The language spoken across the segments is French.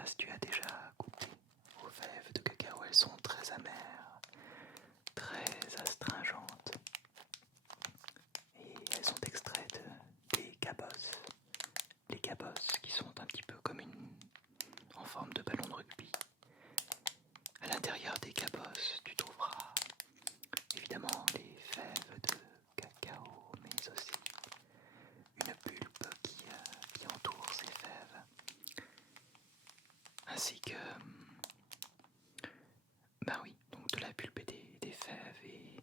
pas si tu as déjà goûté aux fèves de cacao, elles sont très amères, très astringentes et elles sont extraites des cabosses. Les cabosses qui sont un petit peu comme en forme de ballon de rugby. À l'intérieur des cabosses, tu trouveras évidemment les fèves de cacao, mais aussi une pulpe qui entoure ces fèves, ainsi que, ben oui, donc de la pulpe et des fèves. Et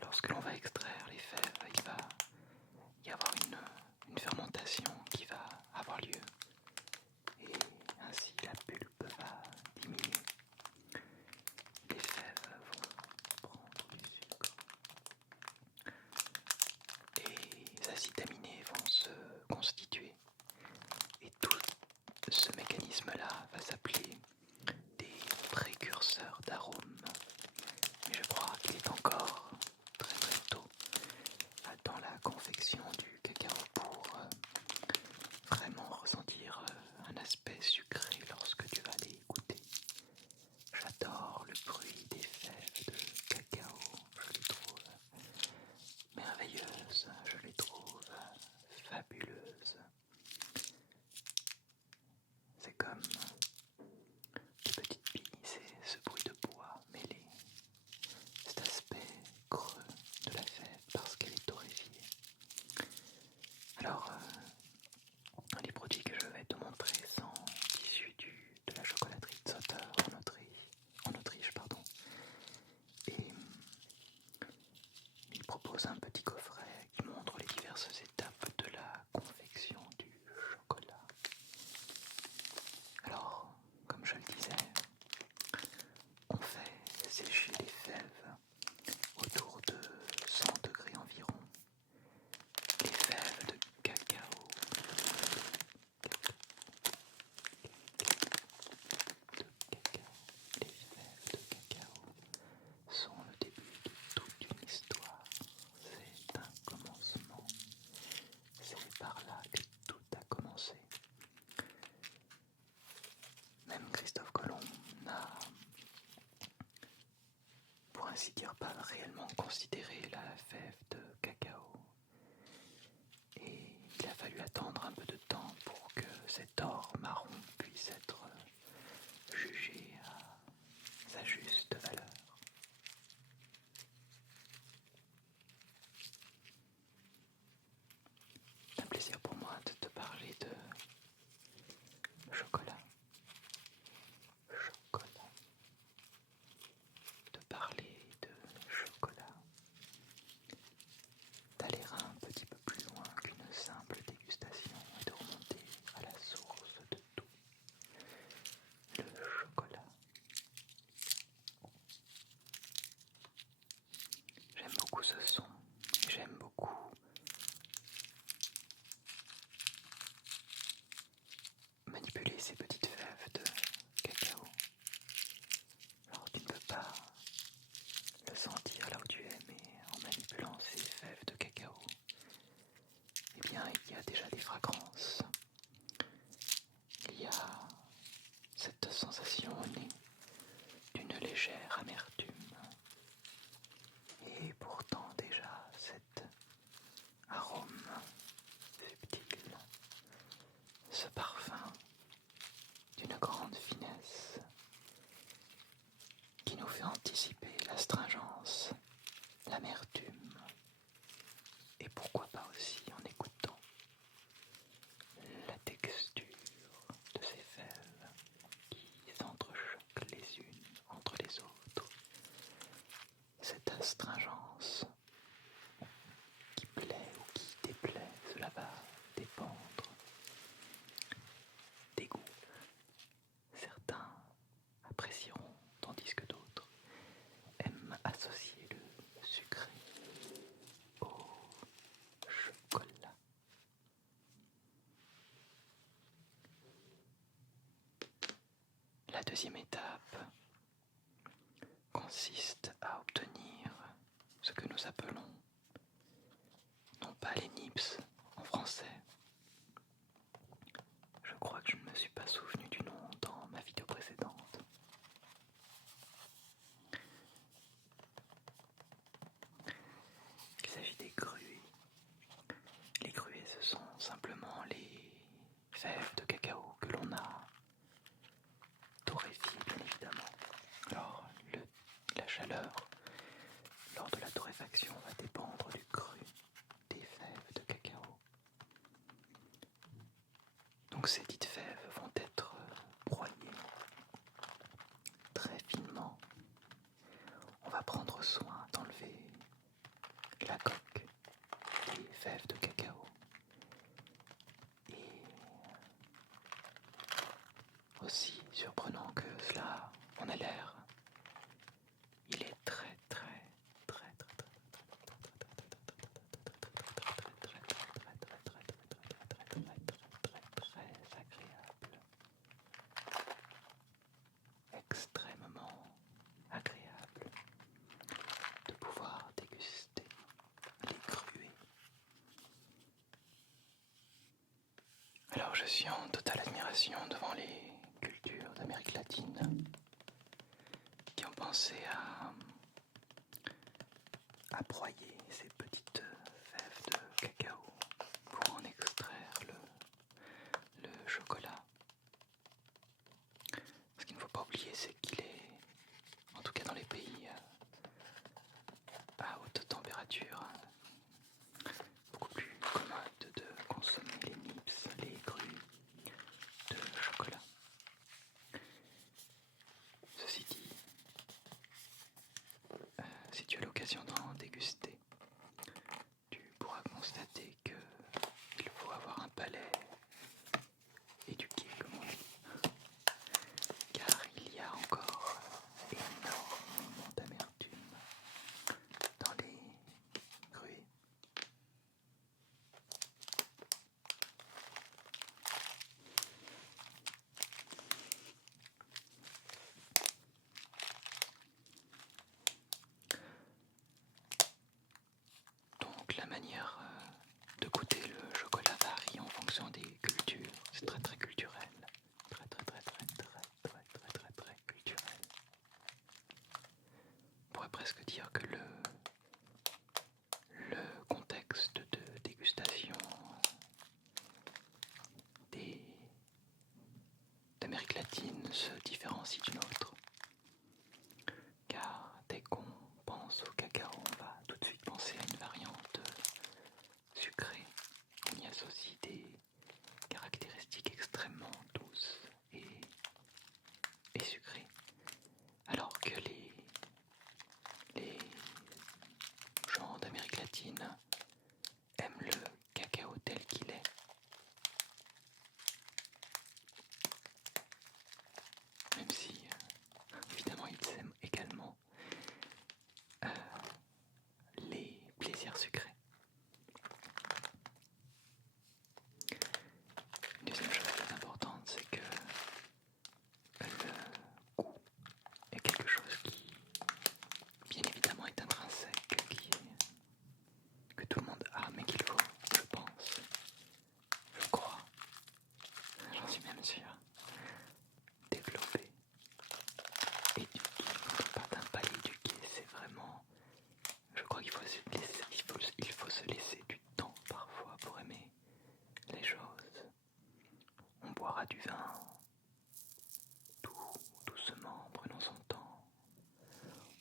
lorsque l'on va extraire les fèves, il va y avoir une fermentation qui va avoir lieu, et ainsi la pulpe va diminuer. Les fèves vont prendre du sucre et les acides aminés vont se constituer. Et tout ce mécanisme-là va s'appeler des précurseurs d'arômes. Mais je crois qu'il est encore très très tôt dans la confection du cacao pour vraiment ressentir un aspect sucré lorsque tu vas les goûter. J'adore le bruit des fèves de cacao, je les trouve merveilleuses, je les trouve fabuleuses. C'est comme des petites billes, c'est ce bruit de bois mêlé, cet aspect creux de la fève parce qu'elle est torréfiée. Alors, les produits que je vais te montrer sont issus de la chocolaterie Zotter en Autriche, pardon. Et il propose un petit coffret qui montre les diverses étapes de la confection du chocolat. Alors, comme je le disais, on fait sécher les fèves autour de 100 degrés environ. Les fèves de cacao, les fèves de cacao sont le début de toute une histoire. C'est un commencement. C'est par là que tout a commencé. Même Christophe Colomb n'a, pour ainsi dire, pas réellement considéré la fève de cacao. Et il a fallu attendre un peu de temps pour que cet or marron puisse être jugé à sa juste valeur. C'est un plaisir pour moi de te parler de chocolat. De parler de chocolat. D'aller un petit peu plus loin qu'une simple dégustation et de remonter à la source de tout. Le chocolat. J'aime beaucoup ce son. J'aime beaucoup manipuler ces petites fèves de cacao. Alors tu ne peux pas le sentir là où tu es, mais en manipulant ces fèves de cacao, eh bien il y a déjà des fragrances. Il y a cette sensation au nez d'une légère amertume. Et pourtant déjà cet arôme subtil, ce parfum d'une grande finesse qui nous fait anticiper l'astringence, l'amertume, et pourquoi pas aussi en écoutant la texture de ces fèves qui s'entrechoquent les unes entre les autres. Cette astringence qui plaît ou qui déplaît, cela va dépendre des goûts. Certains apprécieront, tandis que d'autres aiment associer le sucré au chocolat. La deuxième étape consiste à obtenir ce que nous appelons, non pas les nips en français, je crois que je ne me suis pas souvenu du nom dans ma Donc ces dites fèves vont être broyées très finement. On va prendre soin d'enlever la coque des fèves de cacao. Et aussi surprenant que cela en a l'air, il est très agréable, extrêmement agréable de pouvoir déguster les cruets. Alors je suis en totale admiration devant les cultures d'Amérique latine qui ont pensé à broyer ces petites fèves de cacao pour en extraire le chocolat. Ce qu'il ne faut pas oublier, c'est qu'il est, en tout cas dans les pays à haute température, beaucoup plus commode de consommer les nips, les grues de chocolat. Ceci dit, si tu as l'occasion d'en déguster, tu pourras constater qu'il faut avoir un palais éduqué, comme on dit, car il y a encore énormément d'amertume dans les grues. Donc la manière de goûter le chocolat varie en fonction des cultures. C'est très culturel. Très culturel. On pourrait presque dire que le contexte de dégustation d'Amérique latine se différencie d'une autre. Car dès qu'on pense au cacao, on va tout de suite penser à une variante sucrée. On y associe des caractéristiques extrêmement douces et sucrées. Alors que les gens d'Amérique latine aiment le cacao tel qu'il est. Même si, évidemment, ils aiment également les plaisirs sucrés. Une deuxième chose très importante, c'est que le goût est quelque chose qui, bien évidemment, est intrinsèque, que tout le monde a, mais qu'il faut, je pense, je crois, j'en suis même sûr, développer, éduquer. Quand on parle d'un palais éduqué, c'est vraiment, je crois qu'il faut se laisser du temps parfois pour aimer les choses. On boira du vin doucement, prenons son temps.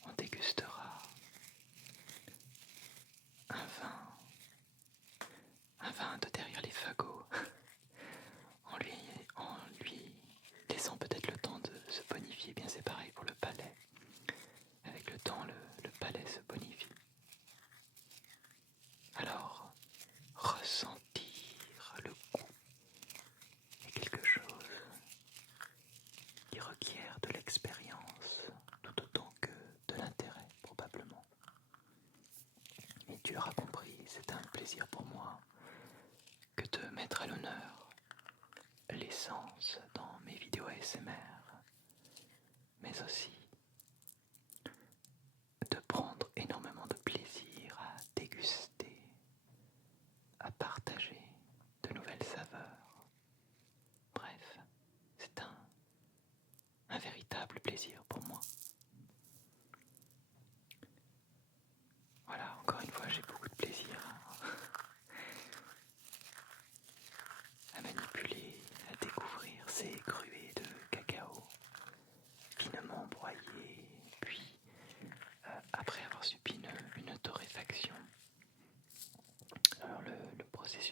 On dégustera un vin de derrière les fagots, en lui laissant peut-être le temps de se bonifier. Bien c'est pareil pour le palais. Avec le temps, le palais se bonifie. Alors, ressentir le goût est quelque chose qui requiert de l'expérience, tout autant que de l'intérêt, probablement. Et tu l'auras compris, c'est un plaisir pour moi que de mettre à l'honneur l'essence dans mes vidéos ASMR, mais aussi de prendre énormément de plaisir à déguster, à partager de nouvelles saveurs. Bref, c'est un véritable plaisir pour moi. Voilà, encore une fois, j'ai beaucoup de plaisir à manipuler, à découvrir ces cruets de cacao finement broyés, puis après avoir subi une torréfaction. Alors le processus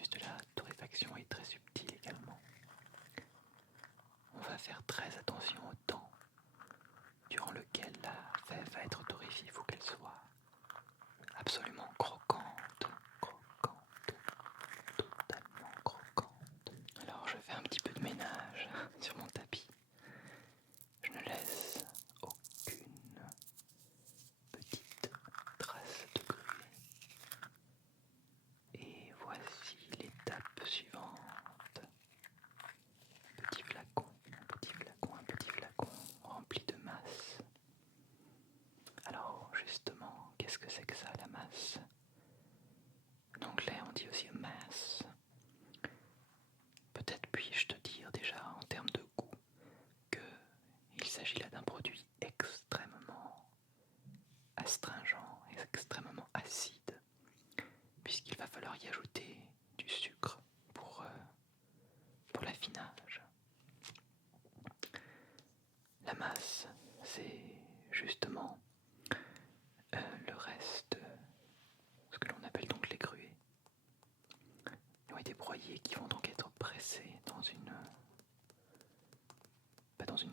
y ajouter du sucre pour l'affinage. La masse, c'est justement le reste, ce que l'on appelle donc les gruées, qui ont été broyés, qui vont donc être pressés dans une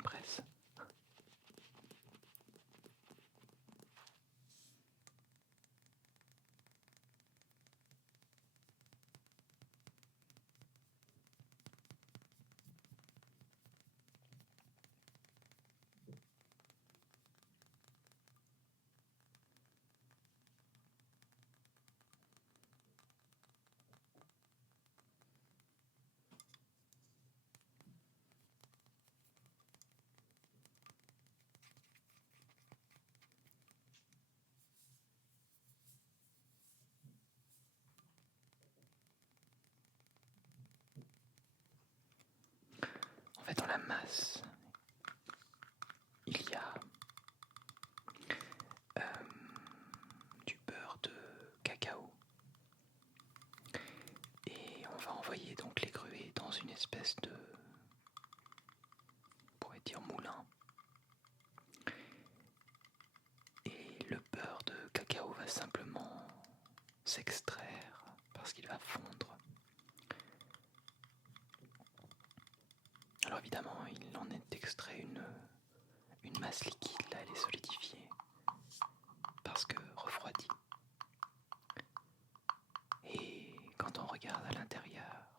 presse. En fait, dans la masse, il y a du beurre de cacao et on va envoyer donc les gruées dans une espèce de, on pourrait dire, moulin. Et le beurre de cacao va simplement s'extraire parce qu'il va fondre. Alors évidemment, il en est extrait une masse liquide, là elle est solidifiée parce que refroidie. Et quand on regarde à l'intérieur,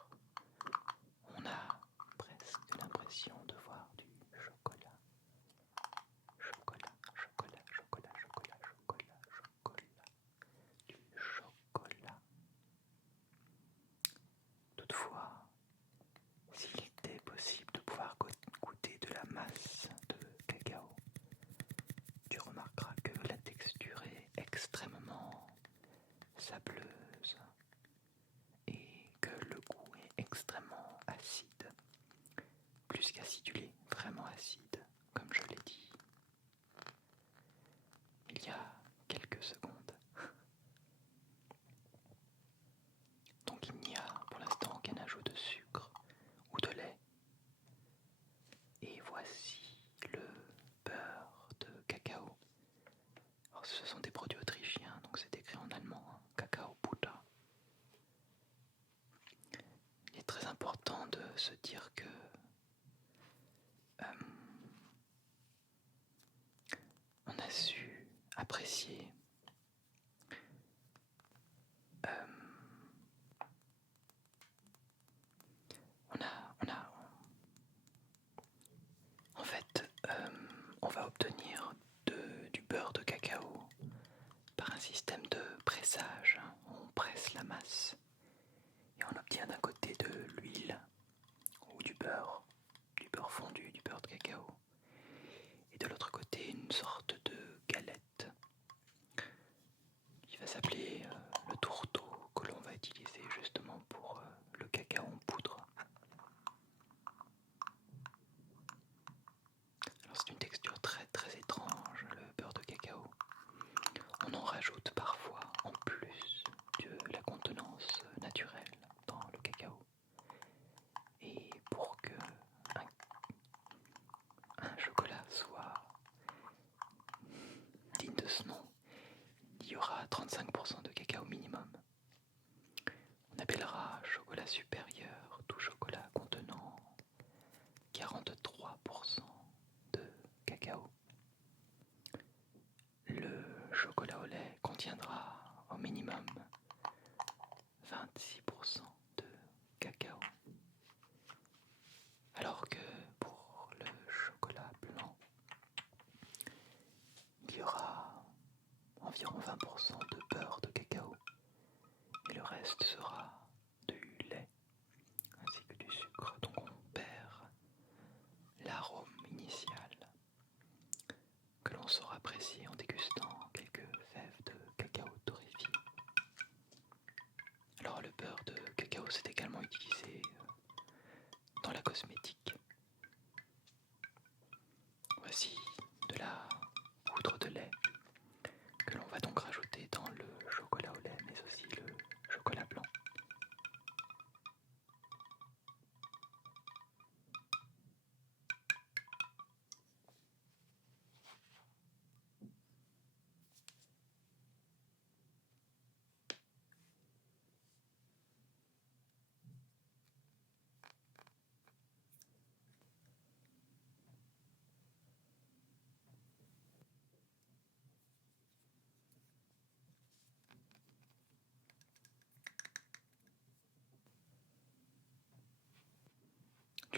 on a presque l'impression de voir du chocolat. Chocolat, chocolat, chocolat, chocolat, chocolat, chocolat, du chocolat. Toutefois, s'il était possible de pouvoir goûter de la masse de cacao, tu remarqueras que la texture est extrêmement sableuse et que le goût est extrêmement acide, plus qu'acidulé, vraiment acide, comme je l'ai dit il y a quelques secondes. Donc il n'y a pour l'instant aucun ajout de sucre ou de lait. Et voici le beurre de cacao. Alors ce sont des produits autrichiens, donc c'est écrit en allemand, hein, Cacao Butter. Il est très important de se dire que on a su apprécier en fait, on va obtenir du beurre de cacao par un système de pressage. On presse la masse et on obtient d'un côté de l'huile ou du beurre fondu, du beurre de cacao, et de l'autre côté une sorte de galette qui va s'appeler le tourteau, que l'on va utiliser justement pour le cacao en poudre. Alors c'est une texture très très étrange, le beurre de cacao. On en rajoute parfois en plus de la contenance naturelle dans le cacao. Et pour que un chocolat soit digne de ce nom, il y aura 35% de cacao minimum. On appellera chocolat supérieur tout chocolat contenant 43% de cacao. Le chocolat au lait contiendra au minimum 26% de cacao. Alors que pour le chocolat blanc, il y aura environ 20% de beurre de cacao et le reste sera du lait ainsi que du sucre. Donc on perd l'arôme initial que l'on saura apprécier en dégustant quelques fèves de cacao torréfiées. Alors le beurre de cacao c'est également utilisé dans la cosmétique. Voici de la poudre de lait que l'on va donc rajouter dans le chocolat au lait, mais aussi le chocolat blanc.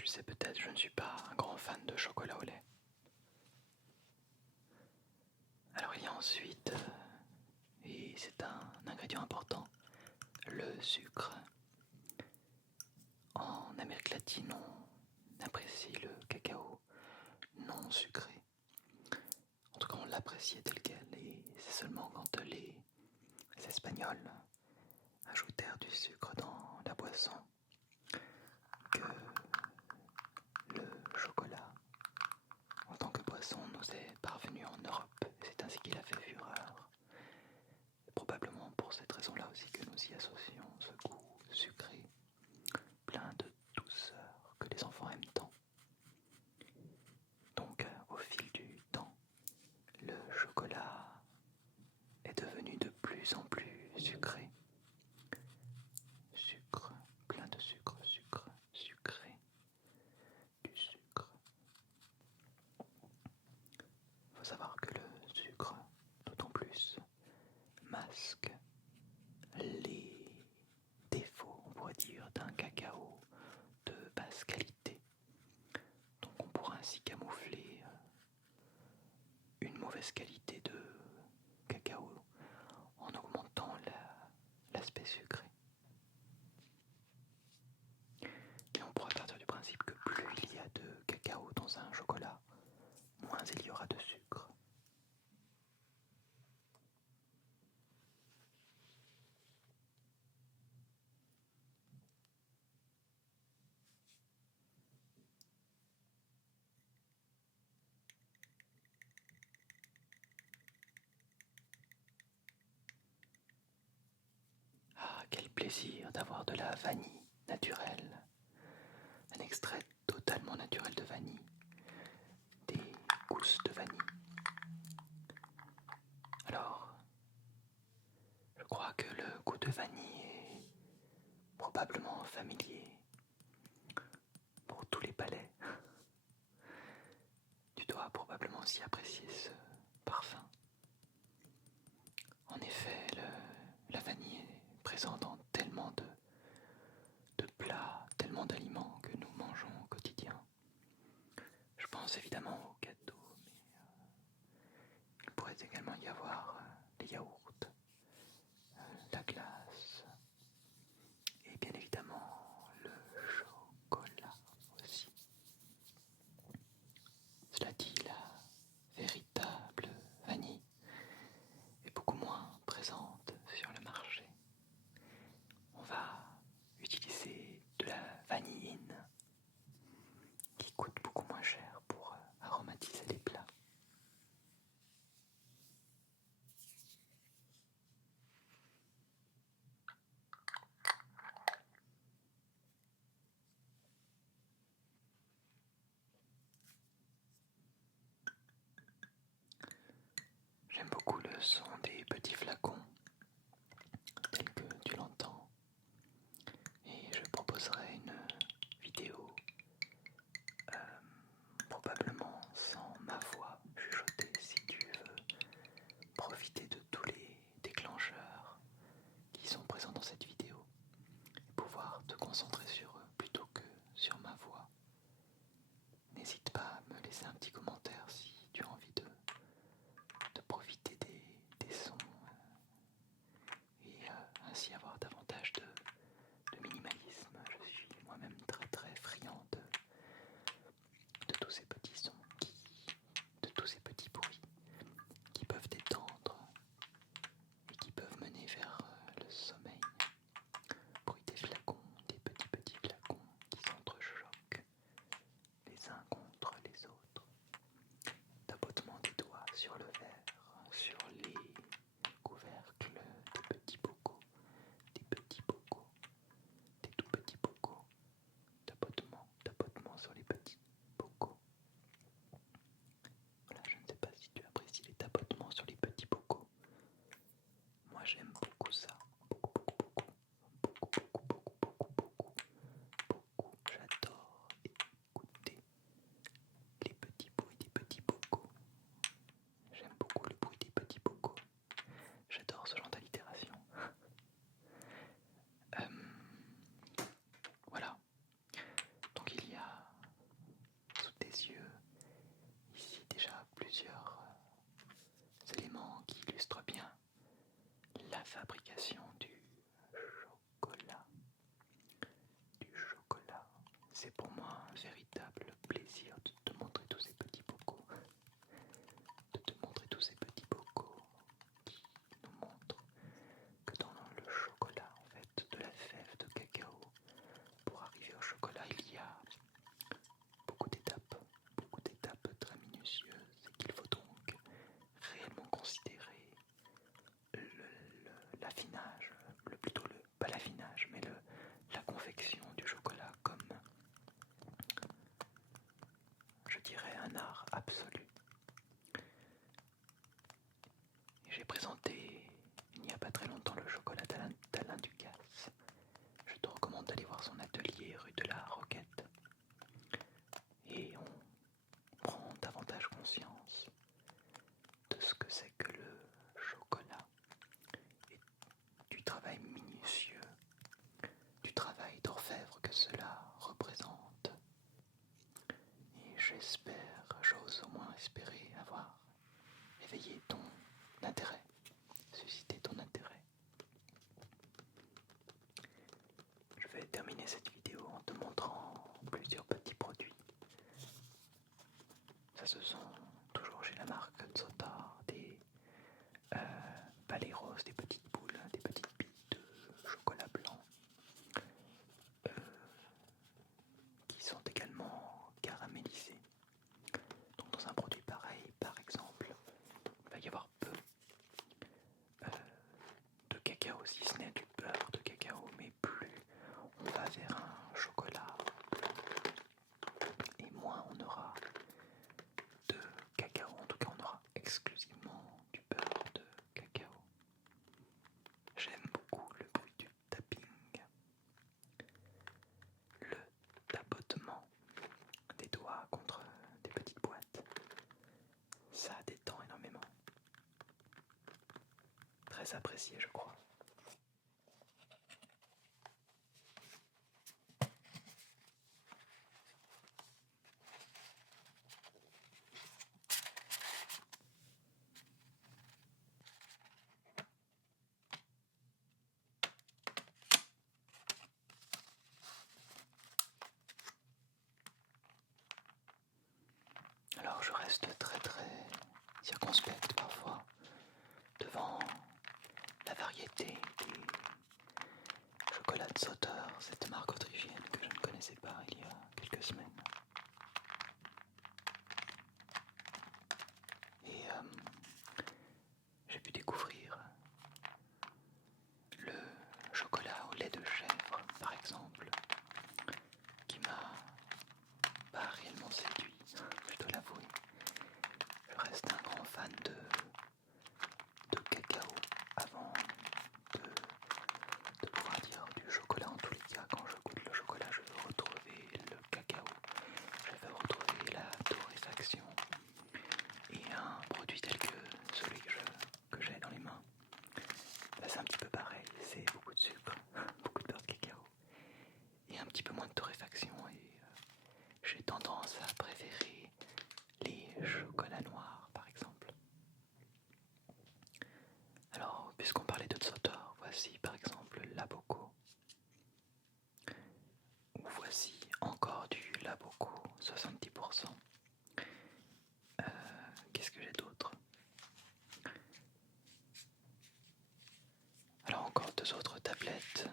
tu le sais peut-être, je ne suis pas un grand fan de chocolat au lait. Alors il y a ensuite, et c'est un ingrédient important, le sucre. En Amérique latine, on apprécie le cacao non sucré. En tout cas, on l'appréciait tel quel, et c'est seulement quand les Espagnols ajoutèrent du sucre dans la boisson que le chocolat, en tant que boisson, nous est parvenu en Europe. C'est ainsi qu'il a fait fureur. Et probablement pour cette raison-là aussi que nous y associons ce goût sucré, plein de douceur que les enfants aiment tant. Donc, au fil du temps, le chocolat est devenu de plus en plus sucré. Sucre, plein de sucre, sucre, sucré, du sucre. Il faut savoir que le sucre, d'autant plus, masque les défauts, on pourrait dire, d'un cacao de basse qualité. Donc on pourra ainsi camoufler une mauvaise qualité de cacao en augmentant l'aspect sucré. Et on pourra partir du principe que plus il y a de cacao dans un chocolat, moins il y aura de sucre. Ah, quel plaisir d'avoir de la vanille naturelle, un extrait totalement naturel de vanille, des gousses de vanille. Alors, je crois que le goût de vanille est probablement familier pour tous les palais. Tu dois probablement aussi apprécier ce parfum. En effet, la vanille est présente dans tellement de plats, tellement d'aliments que nous mangeons au quotidien. Je pense évidemment aux gâteaux, mais il pourrait également y avoir les yaourts, la glace et bien évidemment le chocolat aussi. Cela dit, la véritable vanille est beaucoup moins présente sur le marché. On va utiliser de la vanilline qui coûte beaucoup moins cher pour aromatiser les plats. J'aime beaucoup le son des petits flacons tel que tu l'entends et je proposerai une vidéo probablement sans ma voix chuchotée si tu veux profiter de tous les déclencheurs qui sont présents dans cette vidéo et pouvoir te concentrer sur eux plutôt que sur ma voix. N'hésite pas à me laisser un petit commentaire si tu as envie de profiter des sons et ainsi avoir davantage de minimalisme. Je suis moi-même très très friand de tous ces petits sons, de tous ces petits bruits qui peuvent détendre et qui peuvent mener vers le sommeil. terminer cette vidéo en te montrant plusieurs petits produits. Ça se sont toujours chez la marque Zotar, des balais roses, des petites boules, des petites billes de chocolat blanc qui sont également caramélisées. Donc dans un produit pareil, par exemple, il va y avoir peu de cacao, si ce n'est du beurre de cacao, mais plus on va vers un chocolat et moins on aura de cacao. En tout cas, on aura exclusivement du beurre de cacao. J'aime beaucoup le bruit du tapping, le tapotement des doigts contre des petites boîtes. Ça détend énormément. Très apprécié, je crois. Alors je reste très circonspect parfois devant la variété des chocolats de Zotter, cette marque autrichienne que je ne connaissais pas il y a quelques semaines. Et j'ai pu découvrir le chocolat au lait de chèvre, par exemple, qui m'a pas réellement séduit, je dois l'avouer. Je reste un grand fan de cacao avant de pouvoir dire du chocolat. En tous les cas, quand je goûte le chocolat, je veux retrouver le cacao, je veux retrouver la torréfaction. Et un produit tel que celui que j'ai dans les mains, là c'est un petit peu pareil, c'est beaucoup de sucre, beaucoup de beurre de cacao et un petit peu moins de torréfaction. Et j'ai tendance à préférer les chocolats noirs, par exemple. Alors, puisqu'on parlait de Zotter, voici par exemple Laboco. Ou voici encore du Laboco, 70%. Qu'est-ce que j'ai d'autre? Alors encore deux autres tablettes.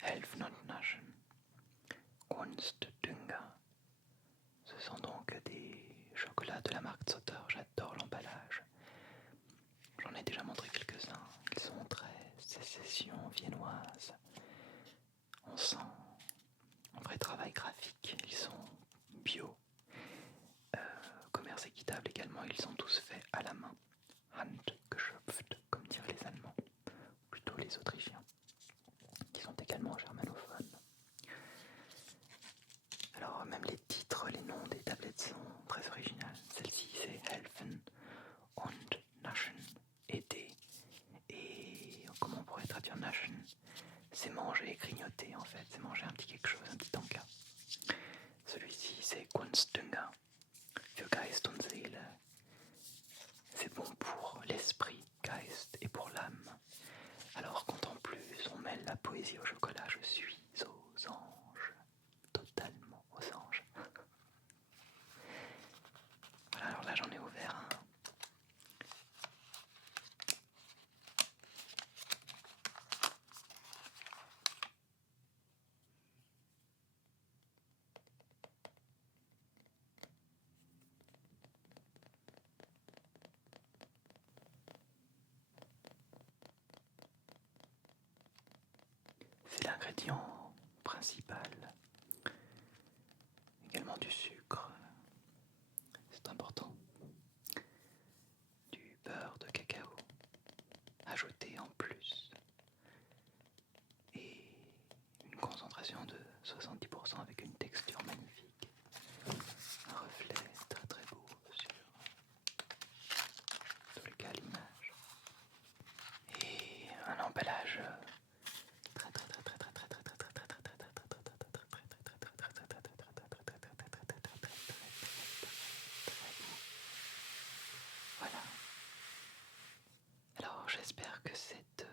Elfnotnaschen, Kunstdünger. Ce sont donc des chocolats de la marque Zotter. J'adore l'emballage. J'en ai déjà montré quelques-uns. Ils sont très sécession viennoise. On sent un vrai travail graphique. Ils sont bio. Commerce équitable également. Ils sont tous faits à la main. Handgeschöpft, comme disent les Allemands. Plutôt les Autrichiens, qui sont également germanophones. Alors même les titres, les noms des tablettes sont très originales. Celle-ci c'est Helfen und Naschen, aider. Et comment on pourrait traduire Naschen? C'est manger et grignoter en fait, c'est manger un petit quelque chose, un petit encas. Celui-ci c'est Kunstdünger, für Geist und Seele. C'est bon pour l'esprit, Geist, et pour l'âme. Alors quand en plus on mêle la poésie au chocolat, je suis aux anges, totalement aux anges. Voilà, alors là j'en ai ouvert un. C'est l'ingrédient principal. Également du sucre, c'est important. Du beurre de cacao, ajouté en plus. Et une concentration de 70% avec une texture magnifique. Un reflet très beau sur tous les cas l'image. Et un emballage voilà. Alors j'espère que cette